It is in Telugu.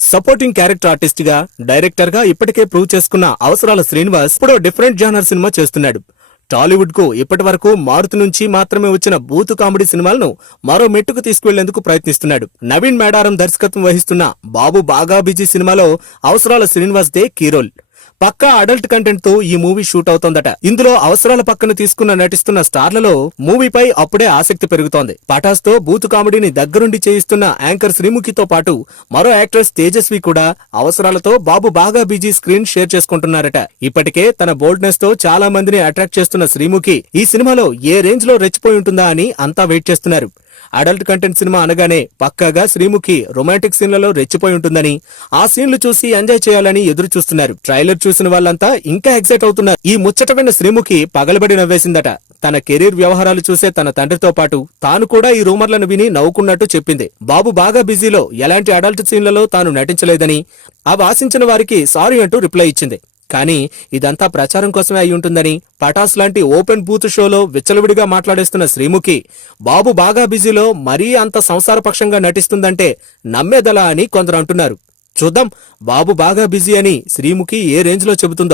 సపోర్టింగ్ క్యారెక్టర్ ఆర్టిస్ట్ గా, డైరెక్టర్ గా ఇప్పటికే ప్రూవ్ చేసుకున్న అవసరాల శ్రీనివాస్ ఇప్పుడు డిఫరెంట్ జానర్ సినిమా చేస్తున్నాడు. టాలీవుడ్ కు ఇప్పటి వరకు మారుతి నుంచి మాత్రమే వచ్చిన బూతు కామెడీ సినిమాలను మరో మెట్టుకు తీసుకువెళ్లేందుకు ప్రయత్నిస్తున్నాడు. నవీన్ మేడారం దర్శకత్వం వహిస్తున్న బాబు బాగా బిజీ సినిమాలో అవసరాల శ్రీనివాస్ దే కీ రోల్. పక్కా అడల్ట్ కంటెంట్ తో ఈ మూవీ షూట్ అవుతోందట. ఇందులో అవసరాల పక్కన తీసుకున్న నటిస్తున్న స్టార్లలో మూవీపై అప్పుడే ఆసక్తి పెరుగుతోంది. పటాస్ తో బూతు కామెడీని దగ్గరుండి చేయిస్తున్న యాంకర్ శ్రీముఖితో పాటు మరో యాక్ట్రెస్ తేజస్వి కూడా అవసరాలతో బాబు బాగా బిజీ స్క్రీన్ షేర్ చేసుకుంటున్నారట. ఇప్పటికే తన బోల్డ్నెస్ తో చాలా మందిని అట్రాక్ట్ చేస్తున్న శ్రీముఖి ఈ సినిమాలో ఏ రేంజ్ లో రెచ్చిపోయి ఉంటుందా అని అంతా వెయిట్ చేస్తున్నారు. అడల్ట్ కంటెంట్ సినిమా అనగానే పక్కాగా శ్రీముఖి రొమాంటిక్ సీన్లలో రెచ్చిపోయి ఉంటుందని, ఆ సీన్లు చూసి ఎంజాయ్ చేయాలని ఎదురు చూస్తున్నారు. ట్రైలర్ చూసిన వాళ్ళంతా ఇంకా ఎక్సైట్ అవుతున్నారు. ఈ ముచ్చటమైన శ్రీముఖి పగలబడి నవ్వేసిందట. తన కెరీర్ వ్యవహారాలు చూసే తన తండ్రితో పాటు తాను కూడా ఈ రూమర్లను విని నవ్వుకున్నట్టు చెప్పింది. బాబు బాగా బిజీలో ఎలాంటి అడల్ట్ సీన్లలో తాను నటించలేదని, అవి ఆశించిన వారికి సారీ అంటూ రిప్లై ఇచ్చింది. కానీ ఇదంతా ప్రచారం కోసమే అయి ఉంటుందని, పటాస్ లాంటి ఓపెన్ బూత్ షోలో విచ్చలవిడిగా మాట్లాడేస్తున్న శ్రీముఖి బాబు బాగా బిజీలో మరీ అంత సంసారపక్షంగా నటిస్తుందంటే నమ్మేదలా అని కొందరు అంటున్నారు. చూద్దాం బాబు బాగా బిజీ అని శ్రీముఖి ఏ రేంజ్ లో చెబుతుందో.